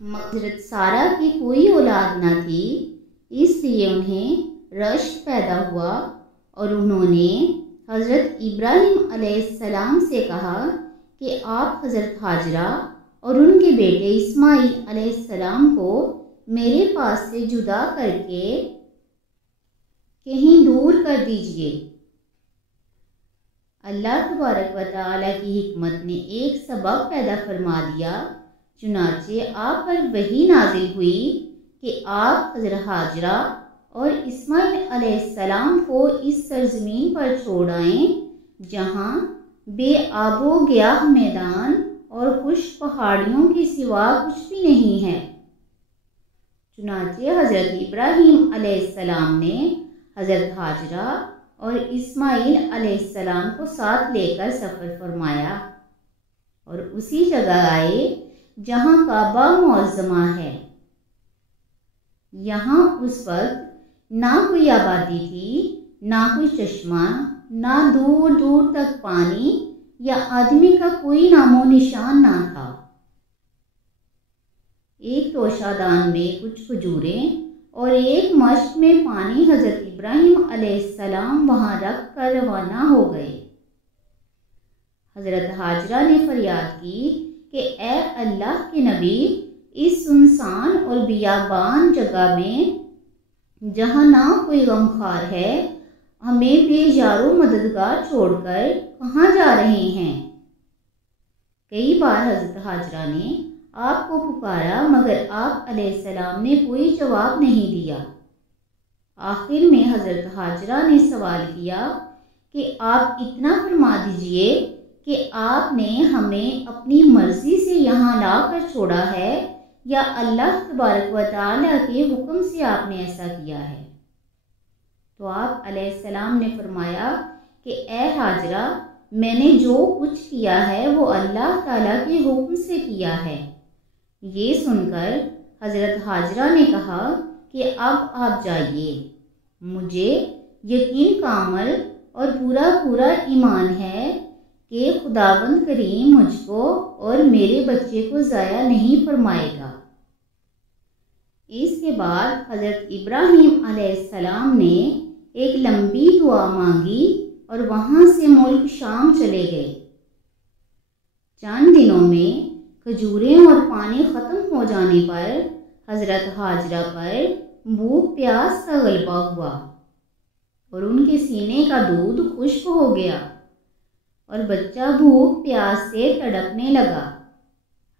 حضرت سارہ کی کوئی اولاد نہ تھی، اس لیے انہیں رشک پیدا ہوا اور انہوں نے حضرت ابراہیم علیہ السلام سے کہا کہ آپ حضرت ہاجرہ اور ان کے بیٹے اسماعیل علیہ السلام کو میرے پاس سے جدا کر کے کہیں دور کر دیجئے۔ اللہ تبارک و تعالیٰ کی حکمت نے ایک سبب پیدا فرما دیا، چنانچہ آپ پر وحی نازل ہوئی کہ آپ حضرت ہاجرہ اور اسماعیل علیہ السلام کو اس سرزمین پر چھوڑ آئیں جہاں بے آب و گیاہ میدان اور خشک پہاڑیوں کے سوا کچھ بھی نہیں ہے۔ چنانچہ حضرت ابراہیم علیہ السلام نے حضرت ہاجرہ اور اسماعیل علیہ السلام کو ساتھ لے کر سفر فرمایا اور اسی جگہ آئے جہاں کعبہ معظمہ ہے۔ یہاں اس وقت نہ کوئی آبادی تھی، نہ کوئی چشمہ، نہ دور دور تک پانی یا آدمی کا کوئی نام و نشان نہ تھا۔ ایک توشہ دان میں کچھ کھجوریں اور ایک مشک میں پانی حضرت ابراہیم علیہ السلام وہاں رکھ کر روانہ ہو گئے۔ حضرت ہاجرہ نے فریاد کی کہ اے اللہ کے نبی، اس سنسان اور بیابان جگہ میں جہاں نہ کوئی غمخوار ہے، ہمیں بے یار و مددگار چھوڑ کر کہاں جا رہے ہیں؟ کئی بار حضرت ہاجرہ نے آپ کو پکارا مگر آپ علیہ السلام نے کوئی جواب نہیں دیا۔ آخر میں حضرت ہاجرہ نے سوال کیا کہ آپ اتنا فرما دیجئے کہ آپ نے ہمیں اپنی مرضی سے یہاں لا کر چھوڑا ہے یا اللہ تبارک و تعالیٰ کے حکم سے آپ نے ایسا کیا ہے؟ تو آپ علیہ السلام نے فرمایا کہ اے ہاجرہ، میں نے جو کچھ کیا ہے وہ اللہ تعالیٰ کے حکم سے کیا ہے۔ یہ سن کر حضرت ہاجرہ نے کہا کہ اب آپ جائیے، مجھے یقین کامل اور پورا ایمان ہے کہ خداوند کریم مجھ کو اور میرے بچے کو ضائع نہیں فرمائے گا۔ اس کے بعد حضرت ابراہیم علیہ السلام نے ایک لمبی دعا مانگی اور وہاں سے ملک شام چلے گئے۔ چند دنوں میں کھجوریں اور پانی ختم ہو جانے پر حضرت ہاجرہ پر بھوک پیاس کا غلبہ ہوا اور ان کے سینے کا دودھ خشک ہو گیا اور بچہ بھوک پیاس سے تڑپنے لگا۔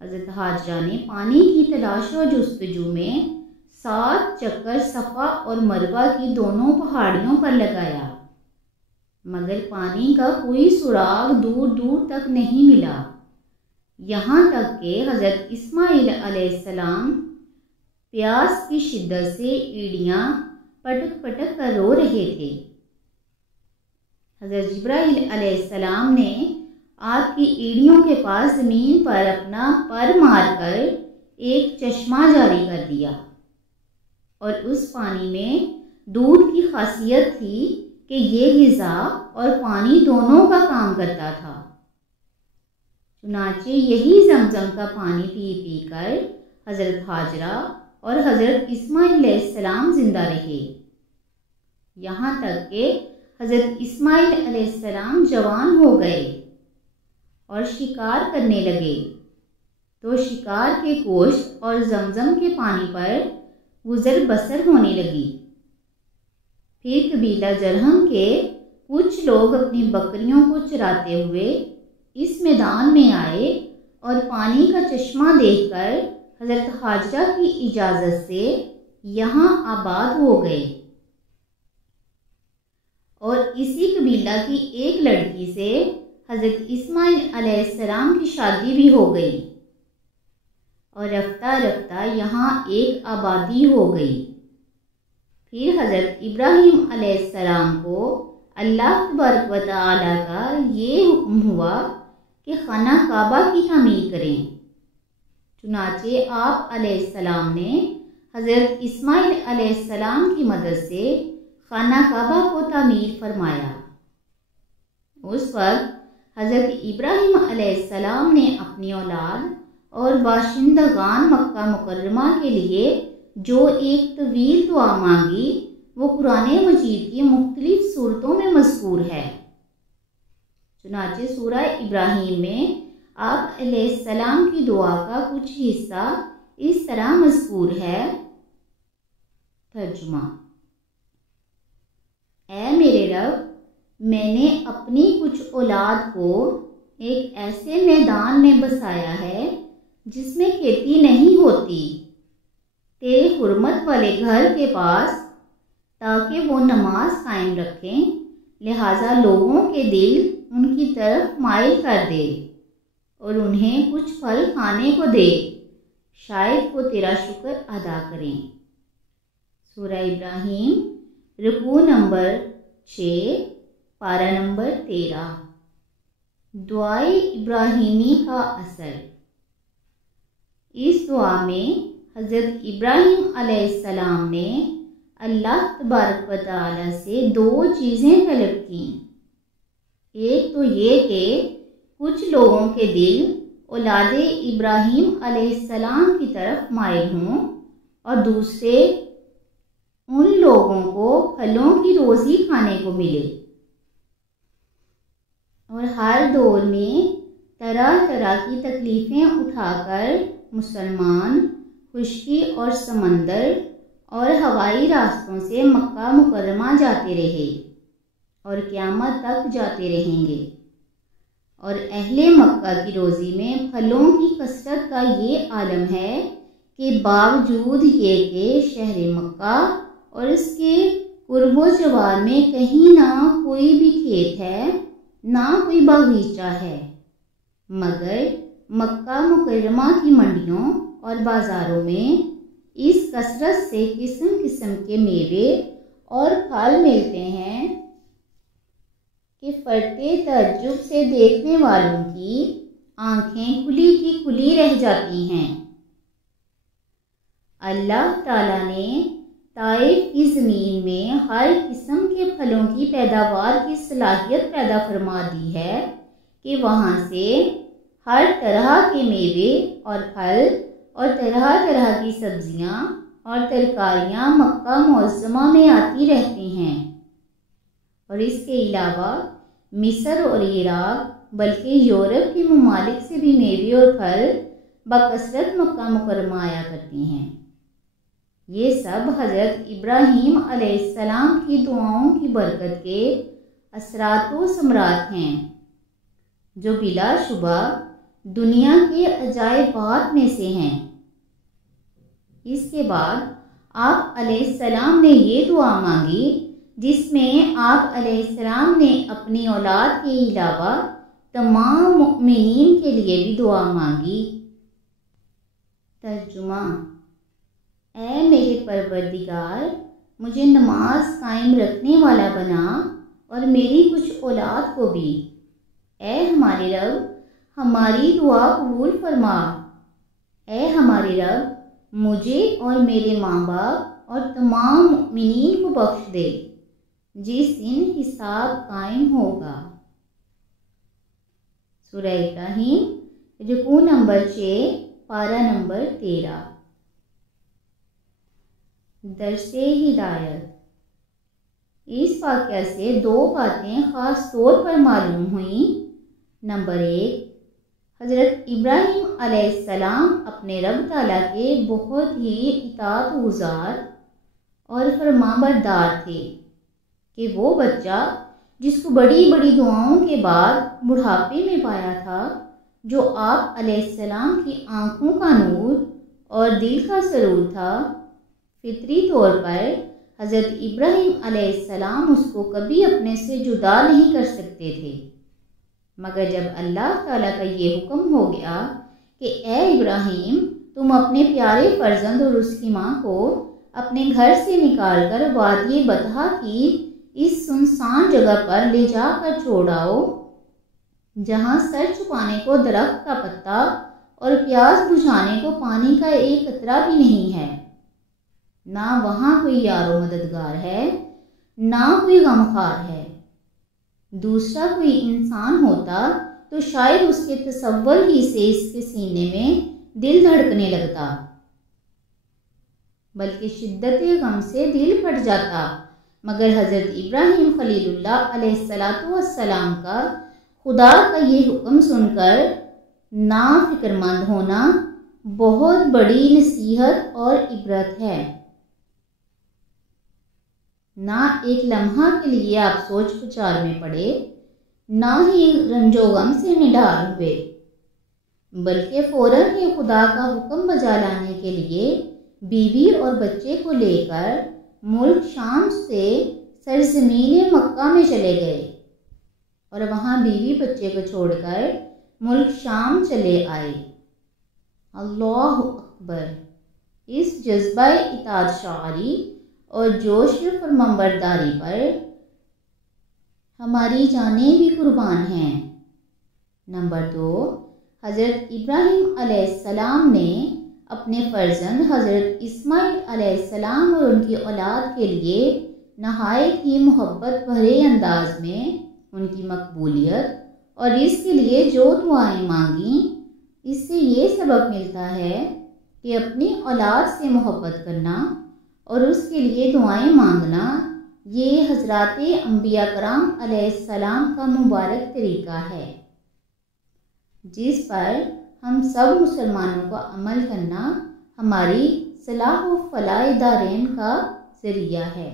حضرت ہاجرہ نے پانی کی تلاش و جستجو میں 7 چکر صفا اور مروہ کی دونوں پہاڑیوں پر لگایا مگر پانی کا کوئی سراغ دور دور تک نہیں ملا، یہاں تک کہ حضرت اسماعیل علیہ السلام پیاس کی شدت سے ایڑیاں پٹک پٹک کر رو رہے تھے۔ حضرت جبرائیل علیہ السلام نے آپ کی ایڑیوں کے پاس زمین پر اپنا پر مار کر ایک چشمہ جاری کر دیا اور اس پانی میں دودھ کی خاصیت تھی کہ یہ غذا اور پانی دونوں کا کام کرتا تھا۔ چنانچہ یہی زمزم کا پانی پی پی کر حضرت ہاجرہ اور حضرت اسماعیل علیہ السلام زندہ رہے، یہاں تک کہ حضرت اسماعیل علیہ السلام جوان ہو گئے اور شکار کرنے لگے تو شکار کے گوشت اور زمزم کے پانی پر گزر بسر ہونے لگی۔ پھر قبیلہ جرہم کے کچھ لوگ اپنی بکریوں کو چراتے ہوئے اس میدان میں آئے اور پانی کا چشمہ دیکھ کر حضرت ہاجرہ کی اجازت سے یہاں آباد ہو گئے اور اسی قبیلہ کی ایک لڑکی سے حضرت اسماعیل علیہ السلام کی شادی بھی ہو گئی اور رفتہ رفتہ یہاں ایک آبادی ہو گئی۔ پھر حضرت ابراہیم علیہ السلام کو اللہ تبارک و تعالیٰ کا یہ حکم ہوا کہ خانہ کعبہ کی تعمیر کریں۔ چنانچہ آپ علیہ السلام نے حضرت اسماعیل علیہ السلام کی مدد سے خانہ کعبہ کو تعمیر فرمایا۔ اس وقت حضرت ابراہیم علیہ السلام نے اپنی اولاد اور باشندگان مکہ مکرمہ کے لیے جو ایک طویل دعا مانگی وہ قرآن مجید کی مختلف صورتوں میں مذکور ہے۔ چنانچہ سورہ ابراہیم میں آپ علیہ السلام کی دعا کا کچھ حصہ اس طرح مذکور ہے۔ ترجمہ: اے میرے رب، میں نے اپنی کچھ اولاد کو ایک ایسے میدان میں بسایا ہے جس میں کھیتی نہیں ہوتی، تیرے حرمت والے گھر کے پاس، تاکہ وہ نماز قائم رکھیں، لہٰذا لوگوں کے دل ان کی طرف مائل کر دے اور انہیں کچھ پھل کھانے کو دے، شاید وہ تیرا شکر ادا کریں۔ سورہ ابراہیم رکوع نمبر 6 پارہ نمبر 13۔ دعائے ابراہیمی کا اثر۔ اس دعا میں حضرت ابراہیم علیہ السلام نے اللہ تبارک و تعالیٰ سے 2 چیزیں طلب کیں۔ ایک تو یہ کہ کچھ لوگوں کے دل اولاد ابراہیم علیہ السلام کی طرف مائل ہوں، اور دوسرے ان لوگوں کو پھلوں کی روزی کھانے کو ملے۔ اور ہر دور میں طرح طرح کی تکلیفیں اٹھا کر مسلمان خشکی اور سمندر اور ہوائی راستوں سے مکہ مکرمہ جاتے رہے اور قیامت تک جاتے رہیں گے، اور اہل مکہ کی روزی میں پھلوں کی کثرت کا یہ عالم ہے کہ باوجود یہ کہ شہر مکہ اور اس کے قرب و جوار میں کہیں نہ کوئی بھی کھیت ہے، نہ کوئی باغیچہ ہے، مگر مکہ مکرمہ کی منڈیوں اور بازاروں میں اس کثرت سے قسم قسم کے میوے اور پھل ملتے ہیں کہ فرتے تعجب سے دیکھنے والوں کی آنکھیں کھلی کی کھلی رہ جاتی ہیں۔ اللہ تعالیٰ نے طائف کی زمین میں ہر قسم کے پھلوں کی پیداوار کی صلاحیت پیدا فرما دی ہے کہ وہاں سے ہر طرح کے میوے اور پھل اور طرح طرح کی سبزیاں اور ترکاریاں مکہ معظمہ میں آتی رہتی ہیں، اور اس کے علاوہ مصر اور عراق بلکہ یورپ کے ممالک سے بھی میوے اور پھل بکثرت مکہ مکرمہ آیا کرتی ہیں۔ یہ سب حضرت ابراہیم علیہ السلام کی دعاؤں کی برکت کے اثرات و ثمرات ہیں، جو بلا شبہ دنیا کے عجائبات میں سے ہیں۔ اس کے بعد آپ علیہ السلام نے یہ دعا مانگی، جس میں آپ علیہ السلام نے اپنی اولاد کے علاوہ تمام مؤمنین کے لیے بھی دعا مانگی۔ ترجمہ: اے میرے پروردگار، مجھے نماز قائم رکھنے والا بنا اور میری کچھ اولاد کو بھی۔ اے ہمارے رب، ہماری دعا قبول فرما۔ اے ہمارے رب، مجھے اور میرے ماں باپ اور تمام مؤمنین کو بخش دے جس دن حساب قائم ہوگا۔ سورہ ابراہیم رکوع نمبر 6 پارہ نمبر 13۔ درس ہدایت۔ اس واقعہ سے 2 باتیں خاص طور پر معلوم ہوئیں۔ نمبر 1، حضرت ابراہیم علیہ السلام اپنے رب تعالیٰ کے بہت ہی اطاعت گزار اور فرمانبردار تھے کہ وہ بچہ جس کو بڑی بڑی دعاؤں کے بعد بڑھاپے میں پایا تھا، جو آپ علیہ السلام کی آنکھوں کا نور اور دل کا سرور تھا، فطری طور پر حضرت ابراہیم علیہ السلام اس کو کبھی اپنے سے جدا نہیں کر سکتے تھے، مگر جب اللہ تعالیٰ کا یہ حکم ہو گیا کہ اے ابراہیم، تم اپنے پیارے فرزند اور اس کی ماں کو اپنے گھر سے نکال کر وادی بطحا کی اس سنسان جگہ پر لے جا کر چھوڑاؤ، جہاں سر چھپانے کو درخت کا پتا اور پیاس بجھانے کو پانی کا ایک قطرہ بھی نہیں ہے، نہ وہاں کوئی یار و مددگار ہے، نہ کوئی غمخوار ہے۔ دوسرا کوئی انسان ہوتا تو شاید اس کے تصور ہی سے اس کے سینے میں دل دھڑکنے لگتا، بلکہ شدت غم سے دل پھٹ جاتا۔ مگر حضرت ابراہیم خلیل اللہ علیہ السلام کا خدا کا یہ حکم سن کر نا فکر مند ہونا بہت بڑی نصیحت اور عبرت ہے۔ نہ ایک لمحہ کے لیے آپ سوچ بچار میں پڑے، نہ ہی رنج و غم سے نڈھال ہوئے، بلکہ فوراً ہی خدا کا حکم بجا لانے کے لیے بیوی اور بچے کو لے کر ملک شام سے سرزمین مکہ میں چلے گئے اور وہاں بیوی بچے کو چھوڑ کر ملک شام چلے آئے۔ اللہ اکبر! اس جذبہ اطاعت شعاری اور جوش فرمانبرداری پر ہماری جانیں بھی قربان ہیں۔ نمبر 2، حضرت ابراہیم علیہ السلام نے اپنے فرزند حضرت اسماعیل علیہ السلام اور ان کی اولاد کے لیے نہایت ہی محبت بھرے انداز میں ان کی مقبولیت اور اس کے لیے جو دعائیں مانگیں، اس سے یہ سبق ملتا ہے کہ اپنی اولاد سے محبت کرنا اور اس کے لیے دعائیں مانگنا یہ حضرات انبیاء کرام علیہ السلام کا مبارک طریقہ ہے، جس پر ہم سب مسلمانوں کو عمل کرنا ہماری صلاح و فلاح دارین کا ذریعہ ہے۔